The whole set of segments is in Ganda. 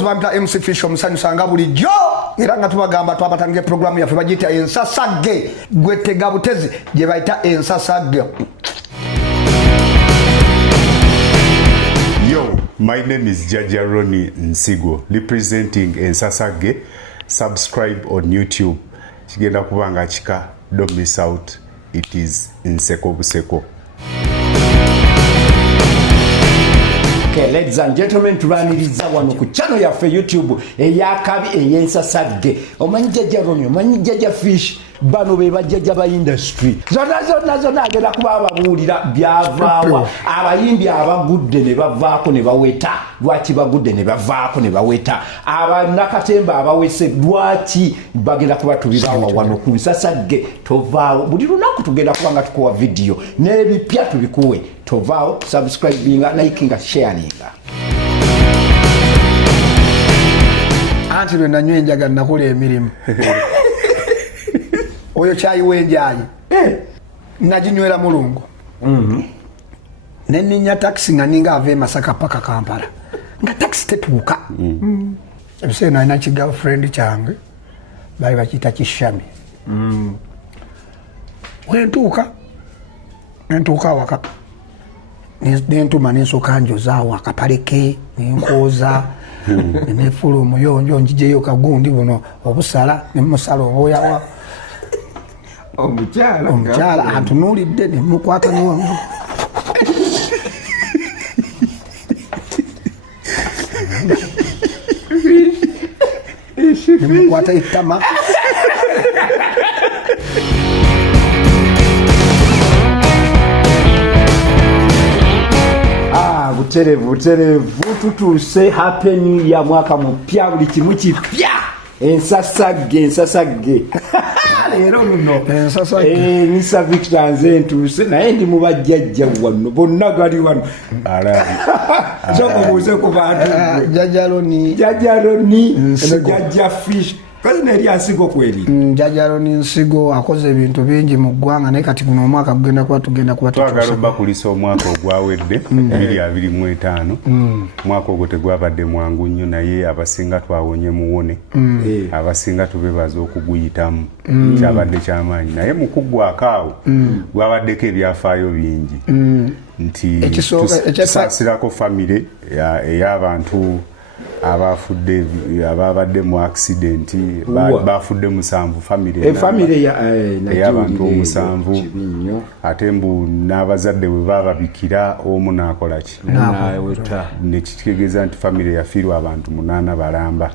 mukozi bamta MC Fish omusanyusanga bulijjo era nga tubagamba twabatangira programu yaffe bagiyita ensasage gwetega butezi gye bayita ensasage. Yo, my name is Jaja Ronnie Nsigo, representing Ensasage. Subscribe on YouTube. Kigenda kubanga chika, don't miss out. It is Nseko Buseko. Okay, ladies and gentlemen, tubaniriza wano ku channel yaffe YouTube eyakabi ey'Ensasage. Omanyi Jaja Ronnie, omanyi Jaja Fish, bano be bajjaja ba industry. Zonna agenda kuba ababuulira byavaawa. Abayimbi abagudde ne bavaako ne baweta. Lwaki bagudde ne bavaako ne baweta. Abanakatemba abawese lwaki bagenda kuba tubirawa wano ku Nsasage. Tovaawo buli lunaku tugenda kuba nga tukowa video n'ebipya tubikuwe. Tovaawo, subscribinga, likinga, sharinga. Anti lwe nanywa enjaga nakula emirimu. Oyo chayi wenjayi. Najinywera mulungu. Neninya taxi nga ninga ave Masaka paka Kampala. Nga taxi tetuuka. Ebise na inachi girlfriend change. Bali bakita Kishami. Nentuuka waka. Nentuma nensoka njozawo akapaleke nenkoza nefulu omuyonjo njijeyo kagundi buno obusala nemusala oboyawa omukyala antunulidde nemukwata n'omu nemukwata itama buterevu tutuse happy new year mwaka mupya buli kimu kipya ensasage lero luno ensasage Mr. Victor nze ntuse naye ndi mubajjajja wano bonna gali wano zoko muze ku bantu Jaja Ronnie Jaja Fish kazi neri Nsigo kweli Jaja Ronnie Nsigo akoze ebintu bingi mu ggwanga naye kati guno omwaka tugenda kuba twagala kulisa omwaka ogwawedde 2025 omwaka ogwo tegwabadde mwangu nnyo naye abasinga twawonye muwone abasinga tubebaza okuguyitamu kyabadde kyamaanyi naye mu kuggwakaawo gwabaddeko ebyafaayo bingi nti tusaasirako famire ey'abantu abafudde mu accident bafudde 7 family y'abantu 7 ate mbu n'abazadde bwe bababikira omu n'akolaki nekitegeeza nti family yafiirwa abantu 8 balamba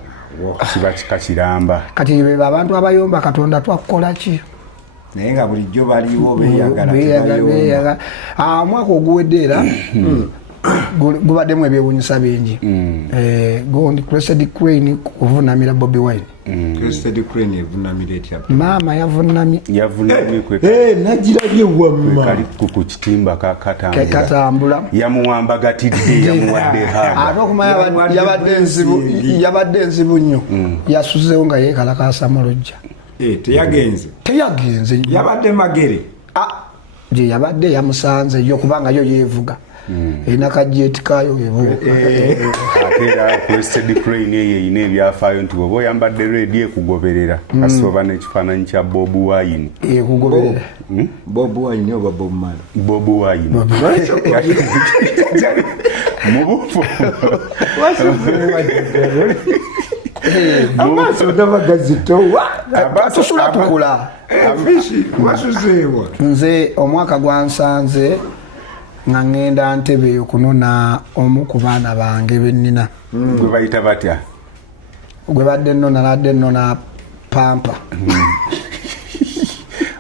kiba kikakiramba kati abantu abayomba Katonda twakukolaki naye nga bulijjo baliwo beeyagala mwaka oguwedde era gubaddemu ebyewuunyisa bingi gundi Crested Crane kuvunamira Bobi Wine Crested Crane evunamira etya maama yavunamye nagirabye wamma kali ku kitimba katambula yamuwamba gatidde yamuwadde ate okumanya yabadde enzibu nnyo yasuzeewo nga yeekalakasa mulujja teyagenze yabadde magere gye yabadde yamusanze yo kubanga yo yeevuga enakajeti kayo atera Crested Crane yeyina ebyafaayo nti bwoba oyambadde reedi ekugoberera kasoba n'ekifaananyi kya Bobi Wine ekugoberera Bobi Wine oba Bob Marley Bobi Wine mubufu amaaso gabagazitowa tusula tukula Fishi wasuzeewa nze omwaka gwansanze nga ngenda Ntebe eyo kunona omu ku baana bange bennina gwe bayita batya gwe badde nona Pampa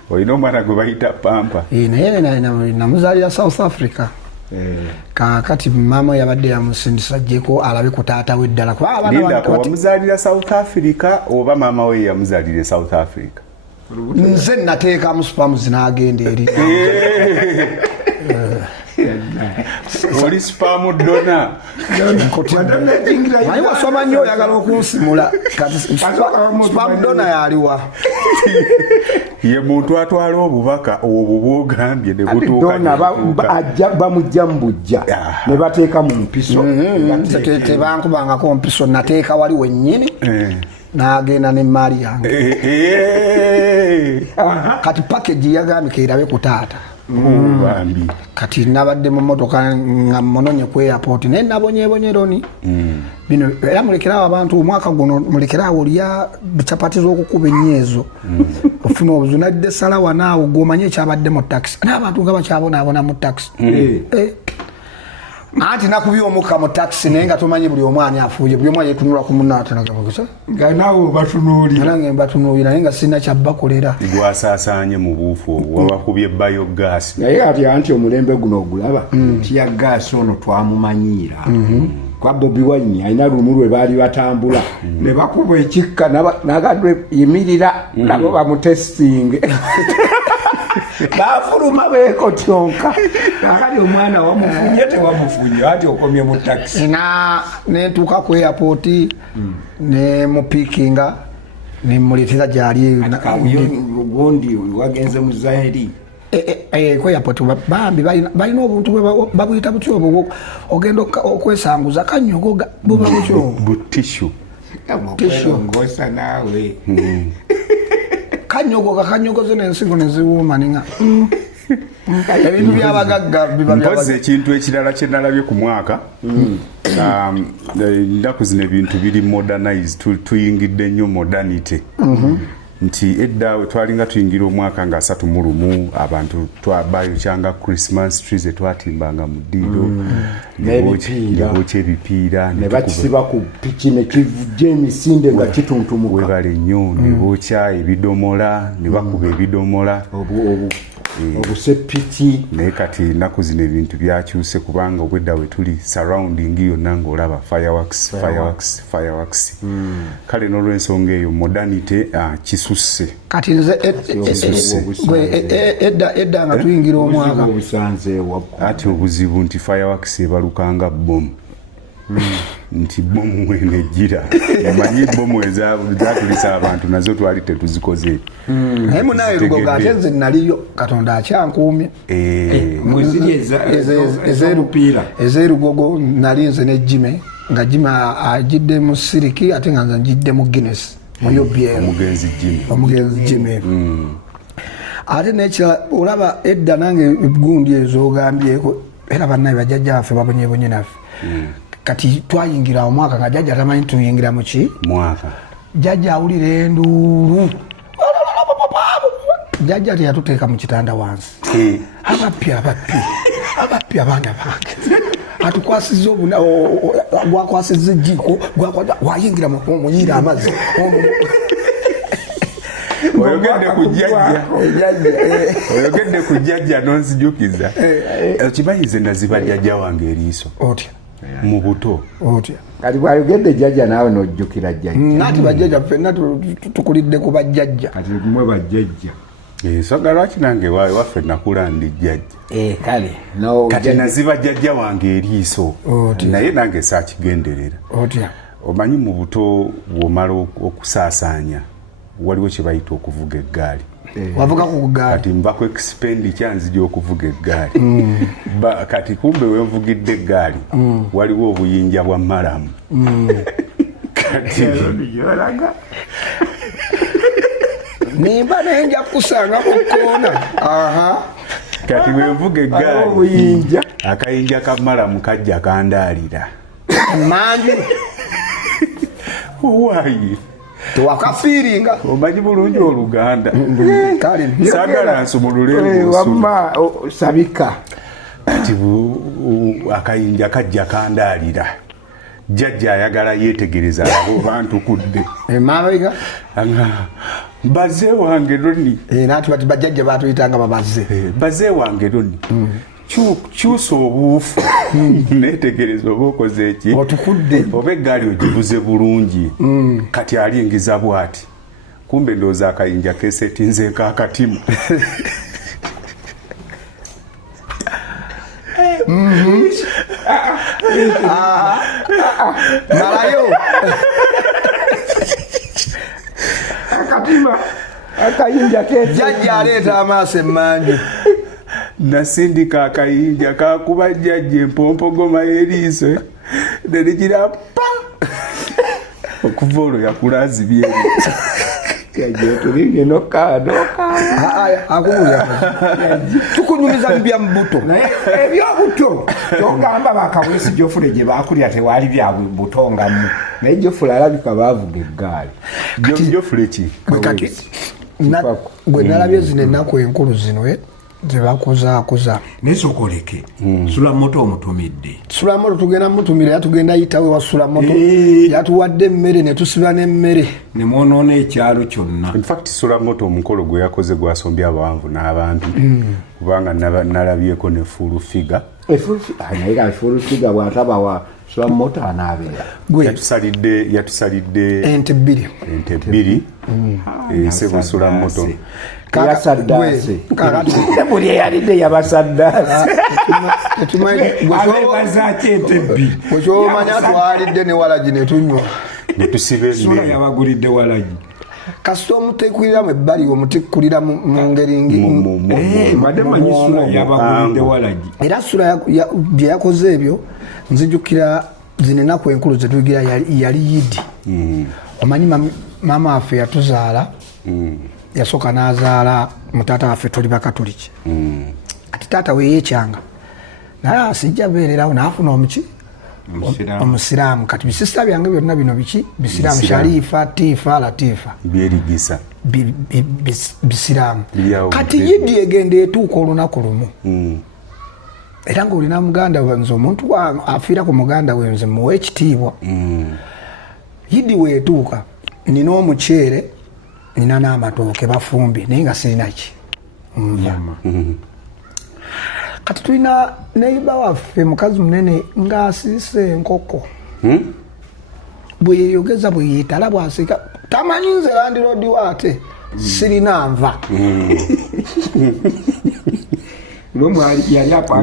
olina omwana gwe bayita Pampa naye namuzaalira South Africa kakati maama yabadde yamusindisa jeko alabe ku taata we ddala wamuzaalira South Africa oba maama we yamuzaalira South Africa nze nateekamu supamu zinagenda eri oli spam dona ayi wasoma nnyo oyagala okunsimula kati spam dona yaliwa ye muntu atwala obubaka obwo bwogambye ne butuuka ajja bamujja mu bujja ne bateeka mu mpiso tebankubangako mpiso nateeka wali wennyini n'agenda n'emmaali yange kati package yagambye keerabe ku taata kati nabadde mu motoka nga mononye ku airport naye nabonyebonye Roni bino era mulekerawo abantu omwaka guno mulekerawo olya bichapati z'okukuba ennyezo ofuna obuzunadde salawa naawe gw'omanye ekyabadde mu taxi n'abantu nga bakyabonaabona mu taxi anti nakubye omukka mu taxi naye nga tomanyi buli omwani afuuje buli omwani yetunula ku munaatanagamukusa nga naawe batunuulira nange mbatunuulira naye nga sirina kyabbakolera gwasaasaanye mu buufu wabakubye biogas naye ati anti omulembe guno ogulaba tiya gaasi ono twamumanyiira kwa Bobi Wine alina lumu lwe baali batambula ne bakuba ekikka nagadwe yimirira nabo bamutestinge bafuluma beeko tyonka nakali omwana wamufunye tewamufunye ati okomye mu taxi nentuuka ku airport ne mupikinga ne muleetera gyali gundi wagenze mu Zahiri ku airport bambi balina obuntu babuyita butyo obwo ogenda okwesanguza kanyogoga buba butyo butishu ngosa nawe kanyogoze n'ensigo neziwuuma ninga ebintu byabagagga mpozi ekintu ekirala kye nalabye ku mwaka ennaku zino ebintu biri modernized tuyingidde nnyo modernity nti edda twalinga tuyingira omwaka nga 31 abantu twabayokyanga Christmas trees etwatimbanga mu ddiiro nebokya ebipiira ne bakisiba ku piki ne kivujja emisinde nga kituntumuka webale nnyo ne bokya ebidomola ne bakuba ebidomola obusepiki naye kati ennaku zino ebintu byakyuse kubanga obwedda we tuli surrounding yonna ng'olaba fireworks kale n'olw'ensonga eyo modernity kisusse kati nze edda nga tuyingira omwaka ati obuzibu nti fireworks ebalukanga bomu nti bomu enejjira emanyi bomu ezatulisa abantu nazo twali tetuzikoze naye munawe lugoga ate nze naliyo katonda akyankuumye ez'erugogo nali nze ne Jime nga Jime ajidde mu siriki ate nga nze njidde mu Guinness mu UBL omugenzi Jime ate nekira olaba edda nange gundi ezogambyeko era bannaye bajjajja baffe babonyebonye naffe kati twayingira omwaka nga jjajja tamanyi tuyingira mu ki mwaka jjajja awulira enduulu jjajja teyatuteeka mu kitanda wansi abapya abaana bange atukwasizza gwakwasizza ejjiiko wayingira muyiira amazzi oyogedde ku jjajja nonzijukiza okimanyize naziba jjajja wange eriiso otya mu buto otya kati bwayogedde jjajja naawe n'ojjukira jjajja nati bajjajja ffenna tukulidde ku bajjajja kati mwe bajjajja ensonga lwaki nange waawe waffe nakula ndi jjajja kale kati naziba jjajja wange eriiso naye nange saakigenderera otya omanyi mu buto bw'omala okusaasaanya waliwo kye bayita okuvuga eggaali wavuga ku ggaali kati mba ku expenditure nzija okuvuga eggaali kati kumbe wenvugidde eggaali waliwo obuyinja bwa malamu kati nimba nenja kusanga mu kkoona kati wenvuga eggaali akayinja ka malamu kajja kandaalira manju owaayi tewakafiiringa omanyi bulungi Oluganda saagala nsumulule wamma sabika kati akayinja kajja kandaalira jjajja ayagala yeetegereza abo bantu kudde emabega bazee wange Roni nati bati bajjajja batuyitanga babaze bazee wange Roni kyusa obuufu neetegereza oba okoze eki otukudde oba eggaali ogivuze bulungi kati alingiza bwati kumbe ndowooza akayinja kesetinzeeko akatimu Malayo. Akatima. Akayinja kete. Jajja aleta amase manju. Nasindika akayinja kakuba jjajja empompogoma eriiso nerigira pa okuva olwo yakulazibye tukunyumiza bibya mubuto ebyobuto kyogamba bakabwesi Jofule gye bakulya tewali bya buto ngamu naye Jofule alabika baavuga eggaali Jofule ki kati gwe nalabye zino ennaku enkulu zino zebakuza nesokoleke sula moto omutumidde sula moto tugenda mutumira yatugenda yitawe wa sula moto yatuwadde emmere ne tusiba n'emmere ne mwonoona ekyalo kyonna. In fact sula moto omukolo gwe yakoze gwasombye abawanvu n'abambi kubanga nalabyeko ne full figure naye full figure bw'ataba wa sula moto anaabeera yatusalidde ente bbiri sebo sula moto yasaddaase buli eyalidde yabasaddaase abeebazaako ente bbiri wekyomanya twalidde ne walagi ne tunywa netusibe sula yabagulidde walagi kasita omutekuliramu ebbali omutekulira mu ngeri madde manyi sula yabagulidde walagi era sula bye yakoze ebyo nzijukira zino ennaku enkulu zetuyigira yali yidi omanyi maama waffe yatuzaala yasooka n'azaala mutaata waffe tuli bakatoliki ati taata weyeekyanga naye asijja beererawo n'afuna omuki omusiraamu kati bisisita byange byonna bino biki bisiraamu sharifa tiifa latiifa byerigisa bisiraamu kati yidi egenda etuuka olunaku lumu era ng'olina muganda nze omuntu afiira ku muganda we nze muwe ekitiibwa yidi weetuuka nina omuceere nina n'amatooke bafumbye naye nga sirinaki nva kati tulina neiba waffe mukazi munene ng'asiise enkoko bwe yeeyogeza bwe yeetala bw'asiika tamanyi nze landiroodi waate sirina nva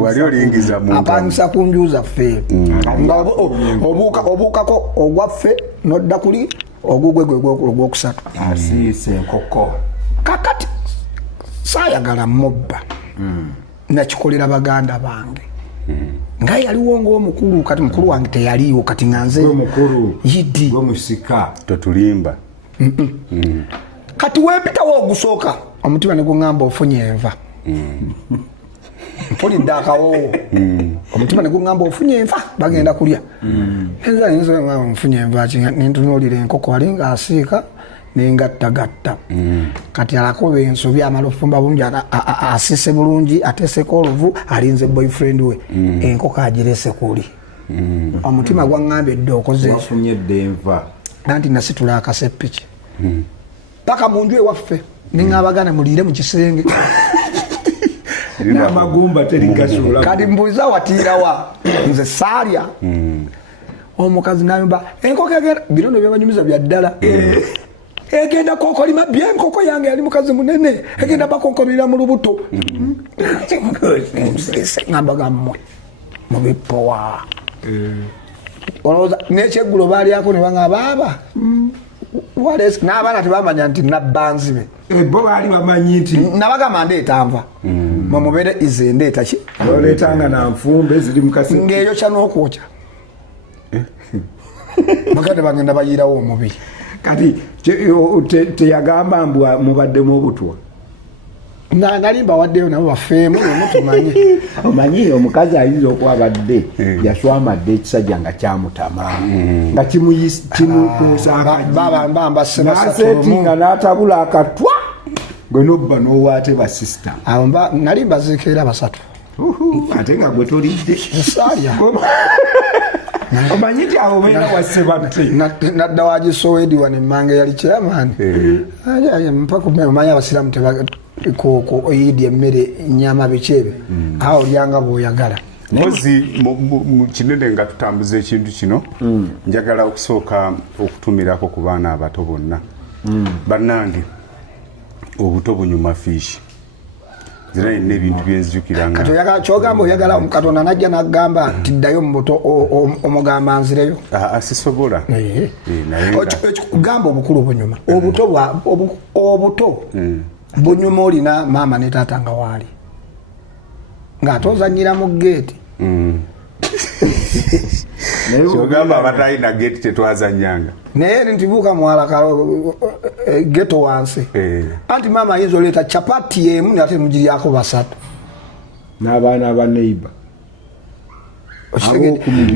wali olingiza apangisa ku nju zaffe nga obuukako ogwaffe nodda kuli ogugwe ogwokusatu asiise enkoko kakati saayagala mubba nakikolera baganda bange nga yaliwo ng'omukulu kati mukulu wange teyaliwo kati nga nze yidi musika totulimba kati weepitawo ogusooka omutima ne guŋŋamba ofunye enva mpulidde akawoowo omutima ne guŋŋamba ofunye enva bagenda kulya nfunye enva nentunuulira enkoko wali ng'asiika nengattagatta kati alakoba ensobi amala ofumba bulungi asiise bulungi ateeseko oluvu alinze boyfriend we enkoko agirese kuli omutima gwaŋŋambye dde okozefunye enva nanti nasitula akaseppiki paka mu nju ewaffe neŋŋabagana muliire mu kisenge n'amagumba terigasuula kati mbuuza watiirawa nze saalya omukazi nayumba enkoko egenda bino no byabanyumiza bya ddala egenda kokolima byenkoko yange yali mukazi munene egenda bakonkolera mu lubuto ŋambaga mmwe mubipowa olowooza n'ekyeggulo baalyako ne baŋa baaba n'abaana tebamanya nti nabbanzibe bo baali bamanyi nti nabagamba ndeeta nva mwemubeere ize ndeeta ki oleetanga nanfumbe ziri mukasi ng'eyokya n'okwokya baganda bagenda bayiirawo omubiri kati teyagamba mbwa mubaddemu obutwa nalimba waddeyo nabo bafeemu nemutumanye omanyi omukazi ayinza okuba badde yaswamadde ekisajja nga kyamutama nga kimukuusasetinga n'atabula akatwa gwe nobba n'owaate basisita awo nali mbaziika era basatu ate nga gwe tolidde salya omanyi nti awo beera wasse batte nadda wagisowedi wano emmange yali kyamaani mpaka omanyi abasiraamu oyidya emmere nyama bikyebe awo olyanga bw'oyagala mpozi mu kinene nga tutambuza ekintu kino njagala okusooka okutumirako ku baana abato bonna bannange obuto bunyuma fiishi zina ine bintu byenzijukiranga kati oyagala kyogamba oyagala Katonda najja n'agamba tiddayo mu buto omugamba nzireyo asisobola ekikugamba obukulu bunyuma obuto bunyuma olina maama ne taata nga waali ng'ate ozannyira mu geeti kyogamba abatalina geeti tetwazannyanga naye ntibuuka mwala geto wansi anti maama ayinza oleeta chapati emu ate mugiryako basatu n'abaana abaneiba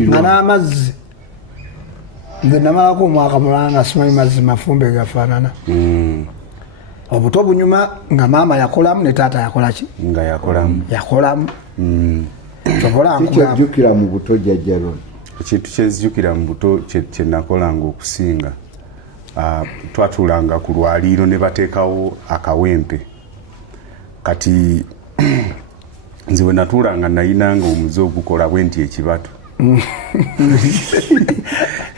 nga n'amazzi nze namalako omwaka mulala nga simanyi mazzi mafumbe gafaanana obuto bunyuma nga maama yakolamu ne taata yakolaki nga yakolamu kyojjukira mu buto jjajjalo ekintu kyenzijukira mu buto kyenakolanga okusinga twatuulanga ku lwaliiro ne bateekawo akawempe kati nze bwe natuulanga nayinanga omuze ogukola bwe nti ekibatu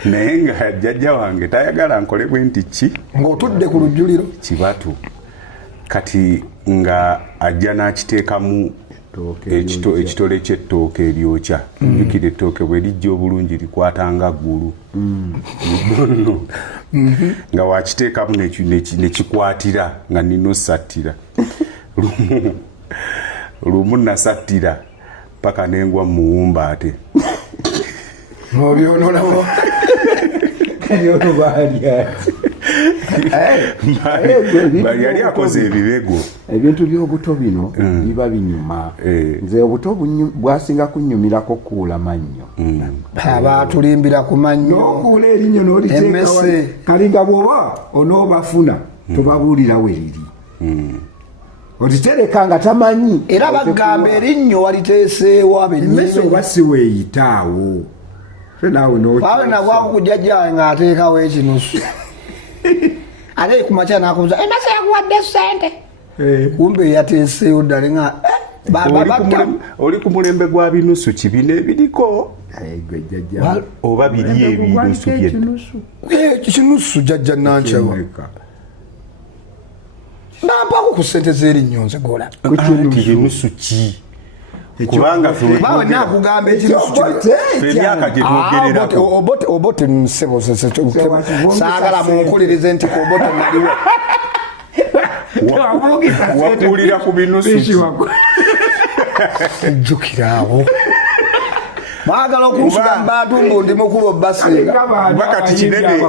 naye nga jjajja wange tayagala nkole bwe nti ki ng'otudde ku lujjuliro kibatu kati nga ajja n'akiteekamu ekitole ky'ettooke eryokya jjukira ettooke bwe lijja obulungi likwatanga ggulu nga wakiteekamu nekikwatira nga nina osattira lumu nasattira paka nengwa muwumba ate obyonolabo bali yali akoze ebibego ebintu by'obuto bino biba binyuma nze obuto bwasinga kunnyumirako kuula mannyo abatulimbira ku mannyo n'okuula erinnyo n'oliteekawa kalinga bw'oba onoobafuna tobabuulira we liri otitereka nga tamanyi era bagamba erinnyo waliteeseewo emmese oba si weeyitaawo awe nagwako kujjajjawe ng'ateekawo ekinusu ate kumakya nakubuza emmese yakuwadde sente kumbe yateeseewo ddala nga oli ku mulembe gwa binusu kibina ebiriko oba biri ebinusu kinusu jjajja nankyawa bampako ku sente z'erinnyo nze gola anti binusu ki kubanga bawe nakugamba ekinusu emyaka gyetwogererako obote nsebo saagala munkulirize nti ku obote naliwo wakuulira ku binusu jjukiraawo mwagala okunsuka mbantu mbundi mukulu basinga bakati kinene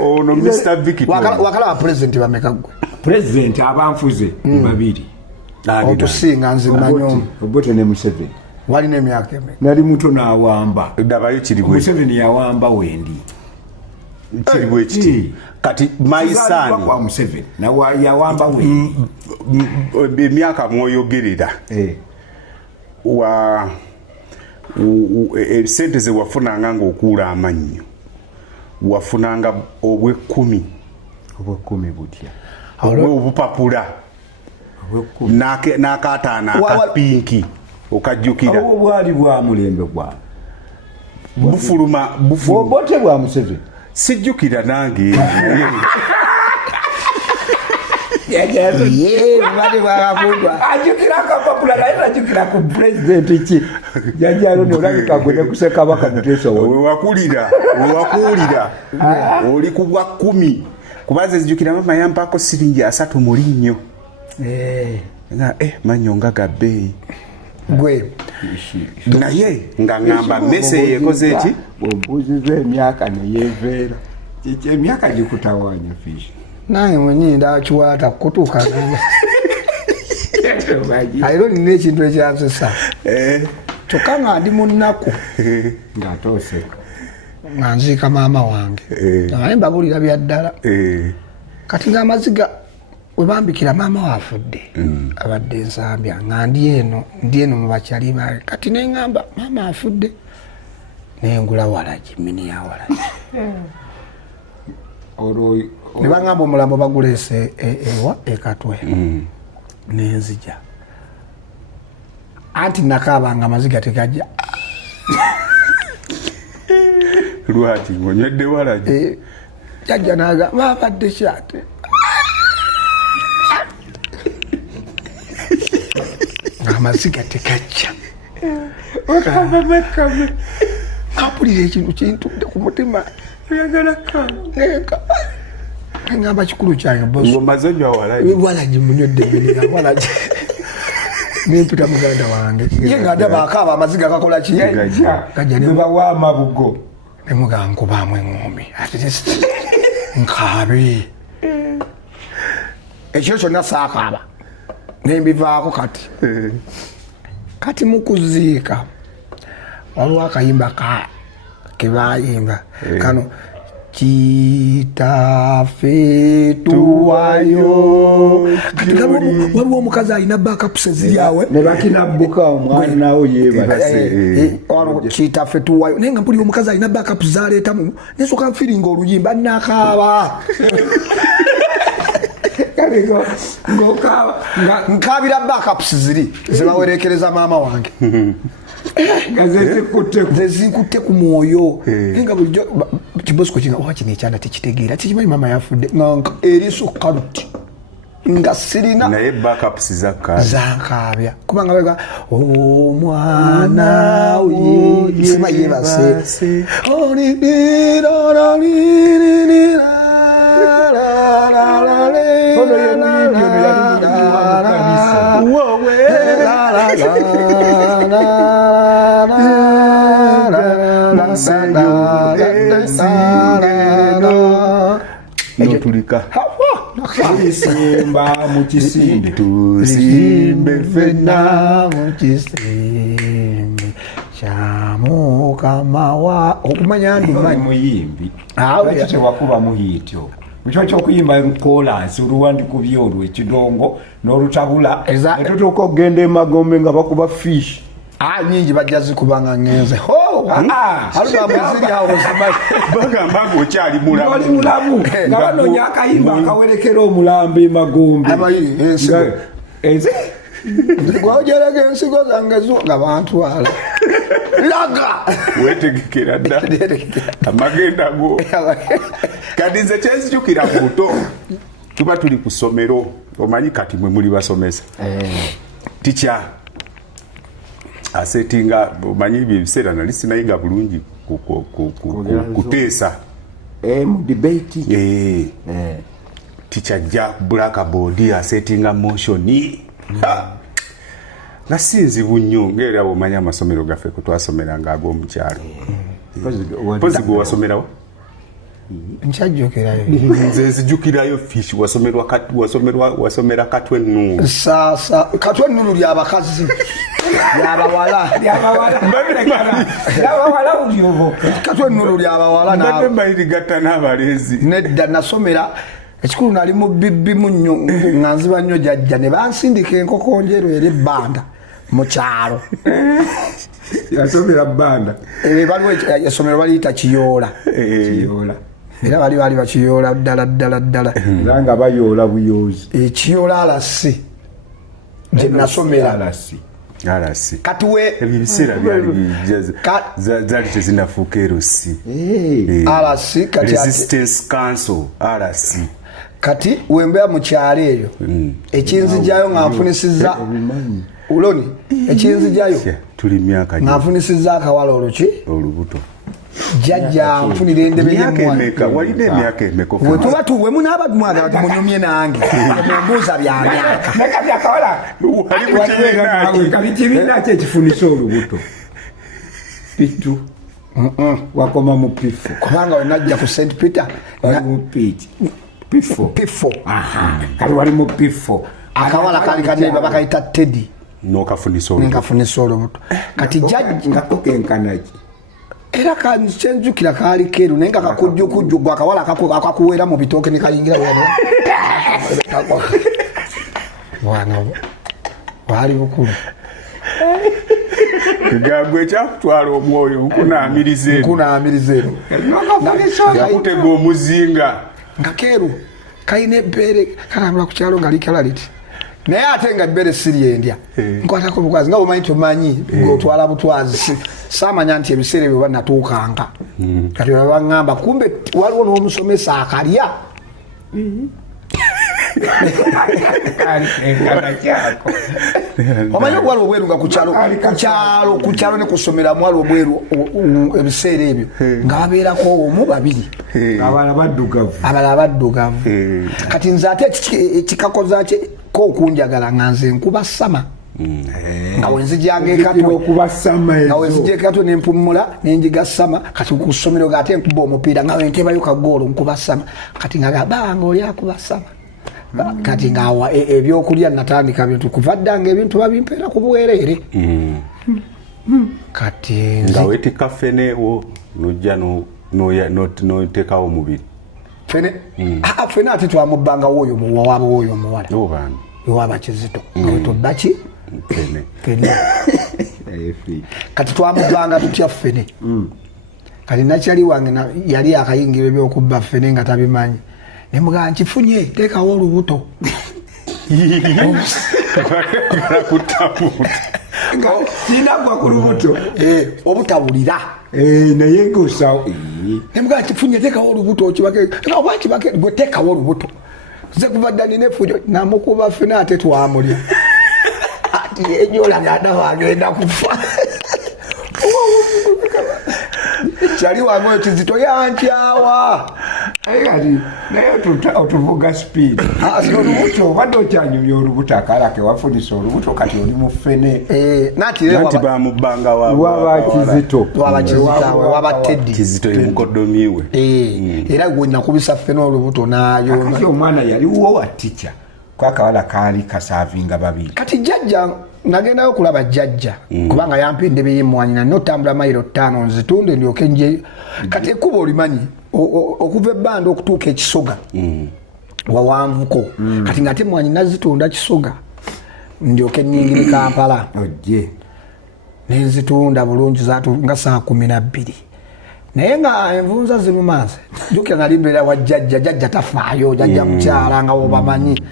ono Mr. Victor wakala wa president bameka gwe president abanfuze babiri otusinga nze manyoma Obote ne Museveni walina emyaka emeka nali muto n'awamba dabayo kiri bwe Museveni yawamba wendi kiri bwe kiti kati maisani kwa Museveni na yawamba wendi emyaka mwoyogerera wa sente ze wafunanga ng'okuula amannyo wafunanga obw'ekkumi butya obupapula n'akaataano akapinki okajjukira obwo bwali bwa mulembe gwa bufuluma Obote bwa Museveni sijjukira nange bali bwakafundwa ajukira akapapula naye najukira ku pulezidenti ki jjajjalo nolabika gwe ne kusekabaka muteeso wewakulira oli ku bwa 10 kubanze zijjukira mama yampako siringi 3 mu linnyo nga mannyo nga ga bbeeyi gwe naye nga ŋŋamba mmese yeekoze eki bwombuuziza emyaka neyeeveera emyaka gikutawaanya fishi nange mwenyini ndakiwaata kutuuka ayiro nina ekintu ekyansesa kyokka nga ndi mu nnaku ng'atooseka nga nziika maama wange naye mbabulira bya ddala kati ng'amaziga we bambikira maama waafudde abadde ensambya nga ndi eno mu bakyali bae kati neŋŋamba maama afudde nengula walagi mini ya walagi ne baŋŋamba omulambo baguleese ewa ekatwe nenzija anti nakaabanga amaziga tegajja lwaki ngonywedde walagi jajja naga babadde kyate amaziga tekajja okabamakamu kapulira ekintu kintudde ku mutima oyagala ka ngamba kikulu kyange boss ngomaze nnyo awalaji walaji munywedde emmere walaji nempita muganda wange ye nga ndaba akaaba amaziga gakola ki gajja nebawa amabugo nemugamba nkubaamu eŋŋombe nkaabe ekyo kyonna saakaaba nembivaako kati mukuziika waliwo akayimba kebayimba kano kitaffe tuwayo kati waliwo omukazi alina backups eziryawe nebakinabbuka omwana nawe yebase kitaffe tuwayo naye nga mpulira omukazi alina backups zaleetamu nesooka nfiringa oluyimba nakaaba nkabira backups ziri zebawerekereza maama wange zezikutte ku mwoyo nga bulijjo kibosiko kinga oba kino ekyana tekitegeera tikimanyi maama yafudde eriiso kaluti nga sirina naye backups zankaabya kubanga bega omwana sima yebase notulika tulisimba mu kisimbe tusimbe fenna mu kisimbe kya Mukama wa okumanya ndumanyi muyimbi lwaki tewakuba muhiityo mukyo kyokuyimba enkolansi oluwandiku byolwo ekidongo n'olutabula netutuuka okugenda emagombe nga bakuba fish nyingi bajja zikubanga ngenze bagamba ngaokyali oli mulamu nga banoonya akayimba akawerekera omulambo emagombe gwajerega ensigo zange nga bantwala laga wetegekera dda amagenda go kati nze kyenzijukira buto tuba tuli ku ssomero omanyi kati mwe muli basomesa tikya asetinga omanyi ebyo ebiseera nali sinayiga bulungi kuteesa mu debate tikyajja blackboard asetinga motion nasinzibu nnyo ng'era omanyi amasomero gaffe kutwasomeranga ag'omukyalo pozi gwe wasomerawo nkyajjukirayo nze nzijukirayo fish wasomera katwe nnungu sasa katwe nnungu lyabakazi lyabawala katwe nnungu lyabawala mbadde mbayirigatta n'abalezi nedda nasomera ekikulu nali mu bibbimu nnyo nga nziba nnyo jajja ne bansindika enkoko njeru era ebbanda mu kyalo yasomera bbanda waliwo essomero baliyita kiyoola era bali bakiyoola ddala era nga bayoola buyoozi ekiyoola alasi gye nasomera kati we ebyo ebiseera byali tezinafuuka erosi alasi resistance council alasi kati wembeera mu kyalo eyo ekinzijayo nga nfunisiza uloni ekinzijayo tuli myaka nga nfunisiza akawala oluki olubuto jajja nfunira endebe walina emyaka emeka wetuba tuwe munaaba mwagala tumunyumye nange mumbuuza bya myaka kibiina ki ekifunisa olubuto pitu wakoma mu pifo kubanga wenajja ku St Peter walimu pifo kali walimu pifo akawala kali kaneba bakayita Teddy nokafunisa olubuto kati jajja ngakokenkanaki era kanjukira kali keru naye nga kakujjukujju gwa akawala akakuweera mu bitooke ne kayingira bwana wali bukulu gagwe ekyakutwala omwoyo nkunaamirize yakutega omuzinga nga keru kayina ebbeere kalambula ku kyalo nga likala liti naye ate nga ebbeere siryendya nkwatako bukwazi nga bwemanyi tomanyi ng'otwala butwazi saamanya nti ebiseera ebyo banatuukanga kati babaŋŋamba kumbe waliwo n'omusomesa akalya omanyi okwala obweru nga kukyalo ne kusomera mwala obweru ebiseera ebyo nga babeerako omu babiri abalala baddugavu kati nze ate ekikakoza ko okunjagala nga nze nkuba sama nga wenzijanga ekatwe nempumula nenjiga sama kati kusomero nga ate nkuba omupiira nga wentebayo kagoolo nkuba sama kati nga banga oli akuba sama kati nga ebyokulya natandika bintu kuva ddanga ebintu babimpeera ku bwereere kati nga wetika fene wo nojja notekawo omubiri fene fene ate twamubbanga woyo muwaba woyo omuwala ewaba Kizito nga wetobaki fene kati twamubbanga tutya fene kati nakyali wange yali akayingira ebyokubba fene nga tabimanyi nemugaa nkifunye teekawo olubuto tinagwa ku lubuto obutawulira naye ngosawo nemugaa nkifunye teekawo olubuto okibake gwe teekawo olubuto ze kubadda nina efujo namukuba fena ate twamulya ati enyola ng'ana wagenda kufa kyali wange oyo Kizito yankyawa naye otuvuga speed olubuto obadde okyanyumya olubuto akalake wafunisa olubuto kati oli mu ffene nati bamubbanga waba Kizito waba Teddy Kizito emukodomiwe era gwe nakubisa ffene olubuto nayo kati omwana yaliwo wa tica kwakawala kaali kasaavinga babiri kati jjajja nagendayo okulaba jjajja kubanga yampinde biyimwanyina notambula mayiro 5 nzitunde ndyoke nje kati ekkuba olimanyi okuva ebbanda okutuuka ekisoga wawanvuko kati nga temwanyi nazitunda kisoga ndyoke nnyingire Kampala ojje nenzitunda bulungi nga saa 12 naye nga envunza zimumaze jjukira nali mbeera wa jjajja tafaayo jjajja mukyala nga wobamanyi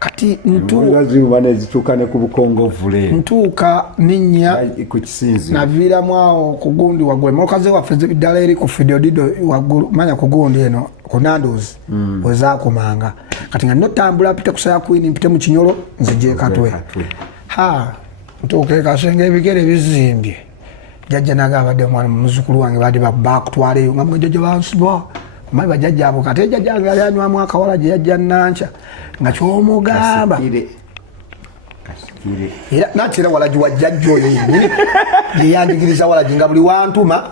kati nezituuka ne ku bukongovule ntuuka ninnya ku kisinzi naviiramu awo ku gundi waggulu emokaze waffe ddala eri ku fidiodido waggulu manya ku gundi eno ku Nando's wezaakomanga kati nga notambula mpite kusaya Queen mpite mu Kinyolo nzije Katwe ntuuka ekasenge ebigere bizimbye jjajja nagabadde omwana muzukulu wange badde bakutwaleyo nga mujjajja bansibwa mayi bajjajja abo kati ejjajja yange yali anywamu akawala gye yajja Nanca nga kyomugamba era natera walagi wa jjajja oyo yeyandigiriza walagi nga buli wantuma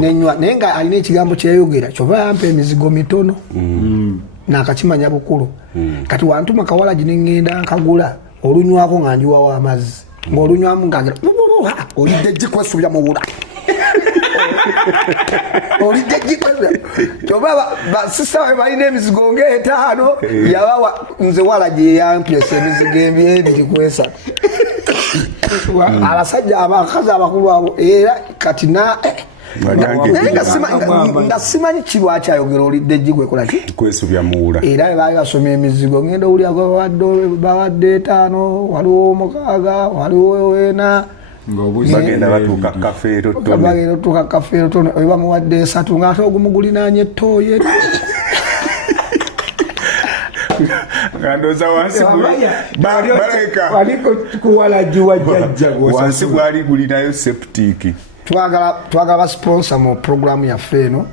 nenywa naye nga alina ekigambo kyeyayogera kyova yampa emizigo mitono nakakimanya bukulu kati wantuma kawalagi neŋŋenda nkagula olunywako nga njiwawo amazzi ng'olunywamu ngagira olidde jji kwesubya mu wula olidde jji kwesubya kyova basisa balina emizigo nga5 yabawa nze walagi eyampyesa emizigo ebyebiri kwesa abasajja abakazi abakulu abo era kati nga simanyi kilwaki ayogera olidde jji kwekolaki kwesubya muwula era baali basomya emizigo ngenda owulira bawadde 5 waliwo 6 waliwo 4 bagenda batuuka kafeero tono oba muwadde 3 ng'ate ogumugulinaanye ettooye ngandoza wansi kuwalagi wa jjajja wansi gwali gulinayo septiki twagala basponsa mu programu yaffe eno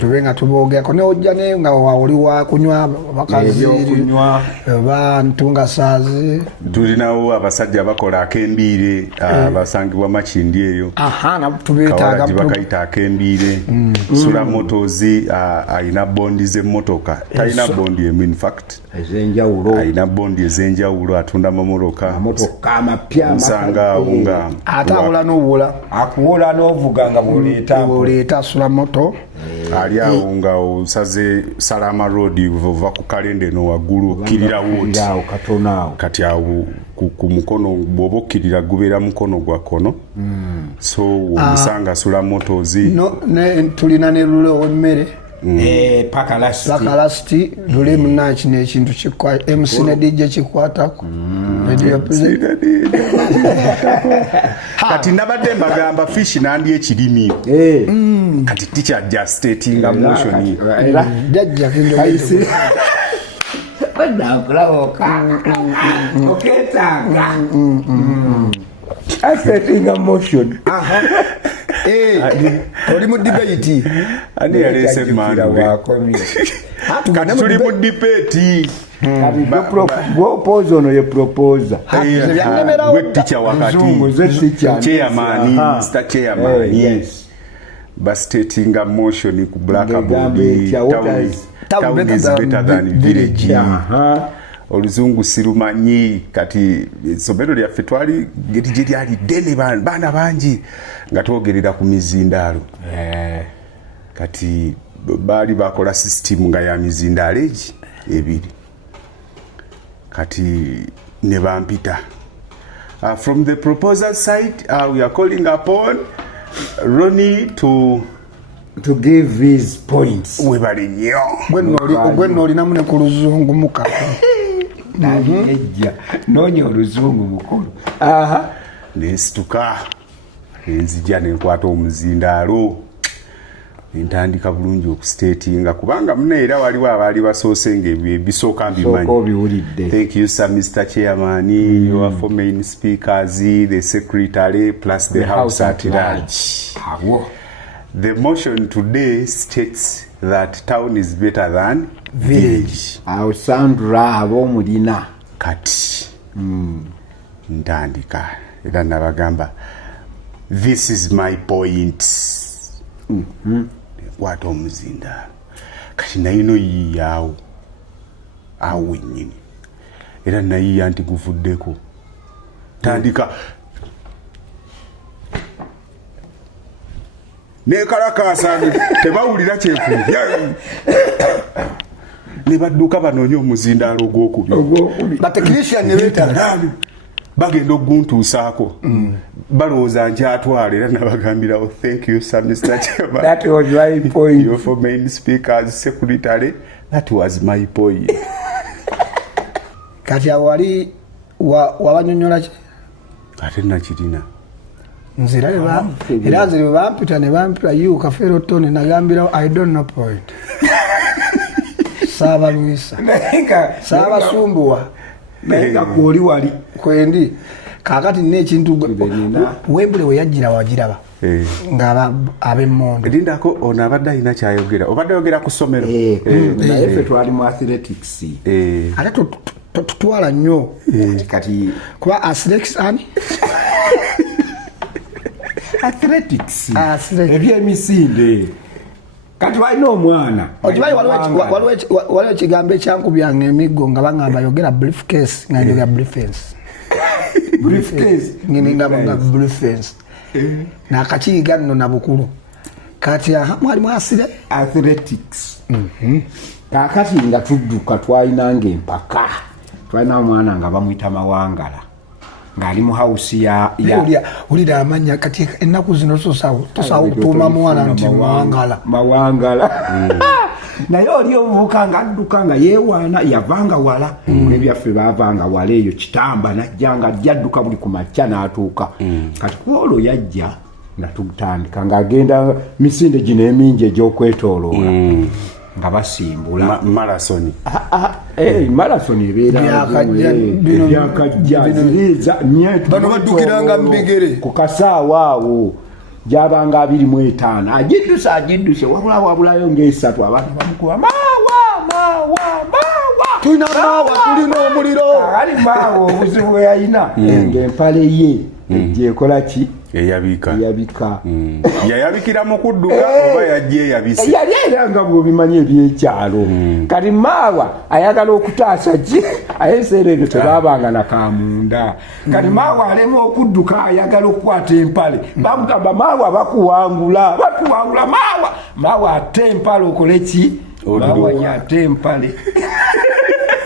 tube nga tubogerako neojja naye nga wawuli wakunywa bakazi oba ntunga saazi tulinawo abasajja bakola akembiire basangibwa Makindi eyo tubeetaaga bakayita akembiire Sula Motors alina bondi z'emmotoka talina bondi emu in fact ezenjawulo alina bondi ezenjawulo atunda mamotoka amapya nsanga nga ate awula n'obuwula akuwola n'ovuga nga bw'oleeta Sula Moto ali awo nga osaze Salama Road ova ku Kalende no waggulu okkirira wooti kati awo ku mukono bw'oba okkirira gubeera mukono gwa kono so omusanga Sula Motors tulina ne lule ow'emmere paka lasti lule mnachi n'ekintu kikwa MC ne DJ kikwatako radio presenter kati nabadde mbagamba fish nandi ekirimi kati teacher just stating emotion jajja kindo banda kulavoka oketanga stating emotion oli mu debate ani yalese mandu kati tuli mu debate Propose ono ye proposer. We teacher wakati chairman, Mr. Chairman. Yes. But stating a motion ku blackboard. Town is better than village. Oluzungu sirumanyi kati somero lya fetwali geti ali dele bana banji nga twogerera ku mizindalo. Kati bali bakola system nga ya mizindalo eji ebiri. Kati ne bampita. From the proposer side, we are calling upon Ronnie to give his points. We bali nyo. Gwenno oli namune ku luzungu mukaka. Ejja nonyo oluzungu mukulu. Nesituka. Enzija nenkwata omuzindalo. Ntandika bulungi okustatinga kubanga muneera waliwo abali basoosenge ebisooka mbimanyi. Thank you sir Mr. Chairman, your four main speakers, the secretary plus the house at large. The motion today states that town is better than village. Sandra abomulina kati ntandika era nabagamba this is my point. What omuzinda kati nayino yiyawo awo nyini era nayiya nti guvuddeko tandika ne kalakasani tebawulira kyefu ne badduka banonye omuzindalo gw'okubiri technician ne beta bagenda oguntuusaako balowooza nkyatwala era nabagambirawo thank you sir Mr. Chairman. That was my point. Your four main speakers, secretary, that was my point. Kati awali wabanyonyola ki ate nakirina nzira era nzire bampita ne bampita yu kafero tone nagambirawo I don't know point. Saba Luisa saba sumbuwa nenga kuoli wali kwendi kakati n'ekintu wembule we yajjira wagiraba nga ab'emmondo lindako ono abadde alina kyayogera obadde yogera ku ssomero naye ffe twali mu athletics ate tutwala nnyo kati kuba athletics ani athletics ebyemisinde kati walina omwana okimanyi waliwo ekigambo ekyankubyanga emiggo nga bagamba yogera briefcase nga njogera briefcase ngenda briefcase nakakiyiga nno nabukulu kati mwalimu athletics kakati nga tudduka twayinanga empaka twalina omwana nga bamuyita Mawangala ng'ali mu house ya ulira amanya kati ennaku zino tosawo kutuuma mwana nti Mawangala naye oli omuvuka nga adduka nga yeewaana yavanga wala nebyaffe baavanga wala eyo kitamba najja nga ajjadduka buli ku makya n'atuuka kati kwolwo yajja natutandika ng'agenda misinde gino emingi egy'okwetooloola nga basimbula marathon marathon ebeera byakajja bano baddukiranga mu bigere ku kasaawa awo gyabanga 25 agidduse wabulayo ng'esatu abantu bamukuba maawa tulina omuliro ali maawa obuzibu bwe yalina ng'empale ye gyekola ki eyabika yayabikira mu kudduka oba yajje yabise yali era nga bw'obimanyi ebyekyalo kati maawa ayagala okutaasa ki ayenseera ebyo tebaabanga nakamunda kati maawa alema okudduka ayagala okukwata empale bamugamba maawa bakuwangula maawa ate empale okole ki maawa yate empale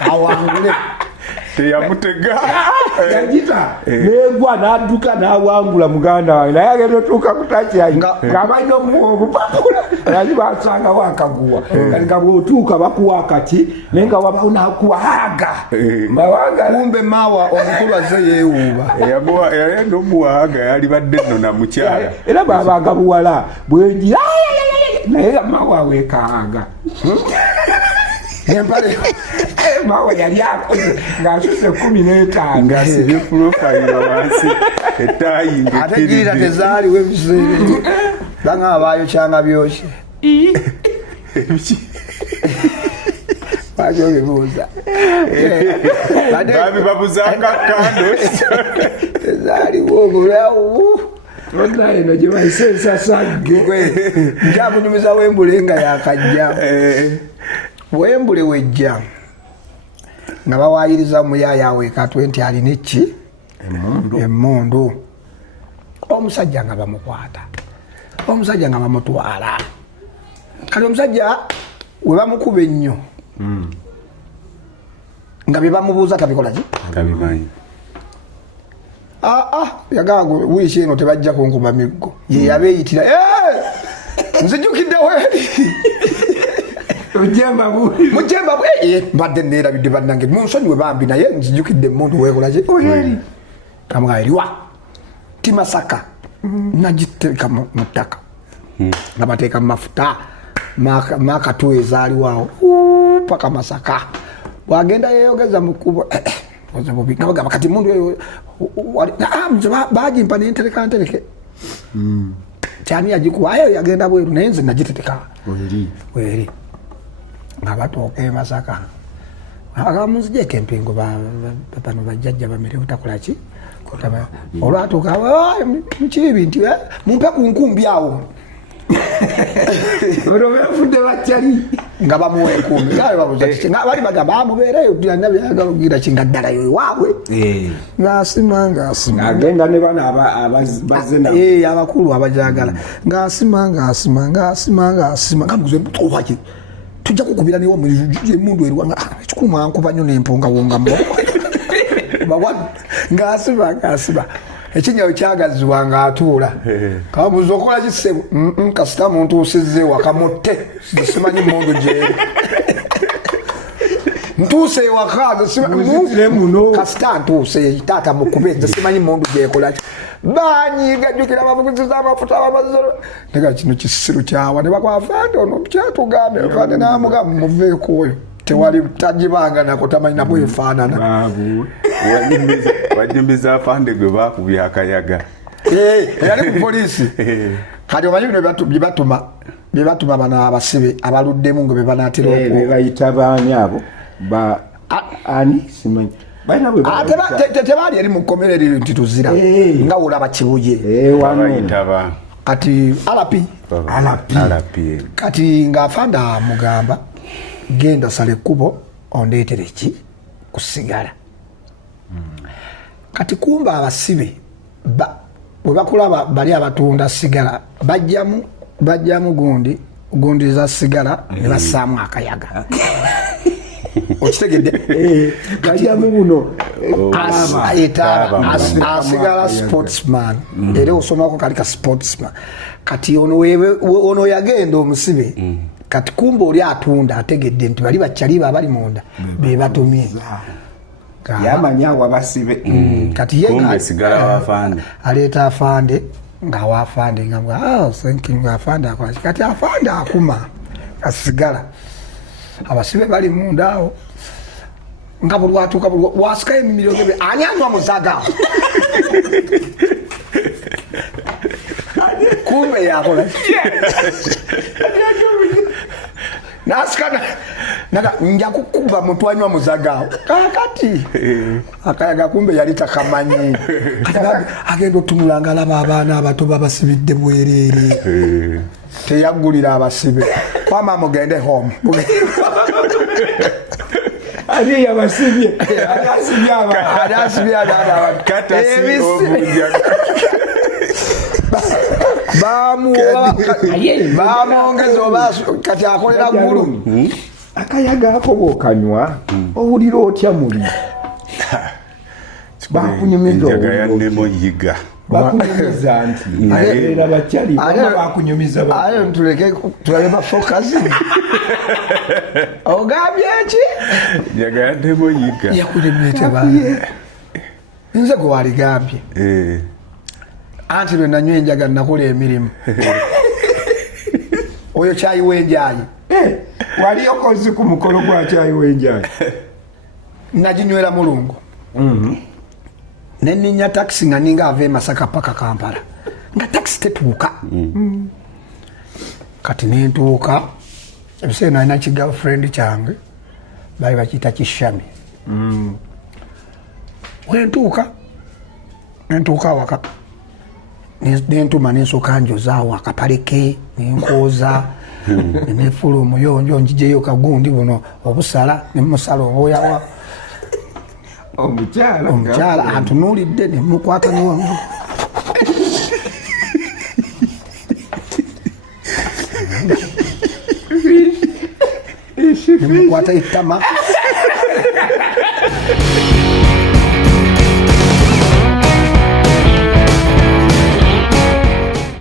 awangule teyamutega yajita negwa n'adduka n'awangula muganda wange naye agenda otuuka kutakyai ng'amanyi omupapula yali basanga wakaguwa kati nga bw'otuuka bakuwa akati naye nga wabawo n'akuwahaga kumbe mawa omukulu azze yeewuuba n'omuwahaga yali badde nno na mukyala era babanga buwala bwenjira naye nga mawa weekaaga empale mawa yali akoze ng'asuse 15 ng'asibye pulofayiro wansi etaayi ate girira tezaaliwo ebiseera banga baayokyanga byokye bajogebuuza babi babuzanga kando tezaaliwo obulawo ona eno gye bayise ensasagge njakunyumiza Wembule nga yakajja Wembule wejja nga bawaayiriza muyaya weekatwe nti alina eki emmundu omusajja nga bamukwata omusajja nga bamutwala kati omusajja we bamukuba ennyo nga bye bamubuuza tabikola ki tabimanyi yagamba wiiki eno tebajja kunkuba miggo ye yabeeyitira nzijukidde weeri ojemba mujemba mbadde neerabidde bannange munsonyi we bambi naye nzijukidde emundu weekola ki oyeri kamuga eriwa ti Masaka nagiteeka mu ttaka nga bateeka mu mafuta makatu ezaaliwaawo paka Masaka bwagenda yeyogeza mu kkubo ngabagamba kati mundu eyo bagimpa nentereka ntereke kyani yagikuwa ayo yagenda bweru naye nze nagitereka weri nga batooka e Masaka akamunzijeko empingo bano bajjajja bamere butakolaki olwatuuka mukibi nti mumpe ku nkumbi awo olwo bafudde bakyali nga bamuwa enkumbi nga bali bagamba mubeereyo byonna byagala okugira ki nga ddalayo ewaabwe ng'asima agenda ne bano bazze abakulu abajagala ng'asima ngamuze owaki tujja kukubira niwo emundu eriwa ekikulu ankuba nnyo nempunga wonga ng'asima ekinyawo kyagaziwa ng'atuula kabuza okola kisebo kasita muntu usizze ewaka mutte simanyi mundu gyeri ntuuse ewaka kasita ntuuse taata mukube nze simanyi mundu gyekola banyiga jjukira bavuguziza amafuta abamazolo nega kino kisiru kyawa ne bakwafande ono kyatugambe afande namugamba muveeko oyo tewali tajibanga nako tamanyi nabwe efaanana wajumbiza afande gwe bakubya akayaga yali ku polisi kati omanyi bino byebatuma bano abasibe abaluddemu nga bebanatera bebayita baani abo ani simanyi tebaali eri mu kkomera eriro nti tuzira nga wolaba kibuye kati alapi kati ng'afande amugamba genda sala ekkubo ondeetere ki kusigala kati kumba abasibe bwe bakulaba bali abatunda sigala bajjamu gundi za sigala ne bassaamu akayaga okitegedde bajjamu buno asigala sportsman era osomako kali ka sportsman kati ono yagenda omusibe kati kumba oli atunda ategedde nti bali bakyaliba abali munda be batumye yamanya wabasibe kati ye aleeta afande ng'awafande nga thinking afande akola kati afande akuma asigala abasibe bali munda awo nga bulwatuuka wasikayo emimiriro gebe ani anywa muzaga kumbe yakola nasikana nja kukuba muntu anywa muzaga kakati akayaga kumbe yali takamanyi agenda otumulanga alaba abaana abato babasibidde bwereere teyagulira abasibe kwama mugende home ali yabasibye adasibye bamwongeza oba kati akolera ggulu akayaga ako bw'okanywa owulira otya muli bakunyumiza enjaga yannemo yiga bakunyumiza nti era bakyali bakunyumiza ayo ntuleke tulabe ba focus ogambye ki enjaga yannemo yiga yakulemete ba nze go waligambye anti lwe nanywa enjaga nakola emirimu oyo kyayi wenjayi wali okoze ku mukolo gwa kyayi wenjayi naginywera mulungu neninya taxi nga ninga ave Masaka paka Kampala nga taxi tetuuka kati nentuuka ebise nalina girlfriend kyange bali bakiyita Kishami wentuuka waka nentuma nensooka njozaawo akapaleke nenkoza nefula omuyonjo njijeyo kagundi buno obusala nemusala obwoyawa omukyala antunuulidde nemukwata niwangu nemukwata itama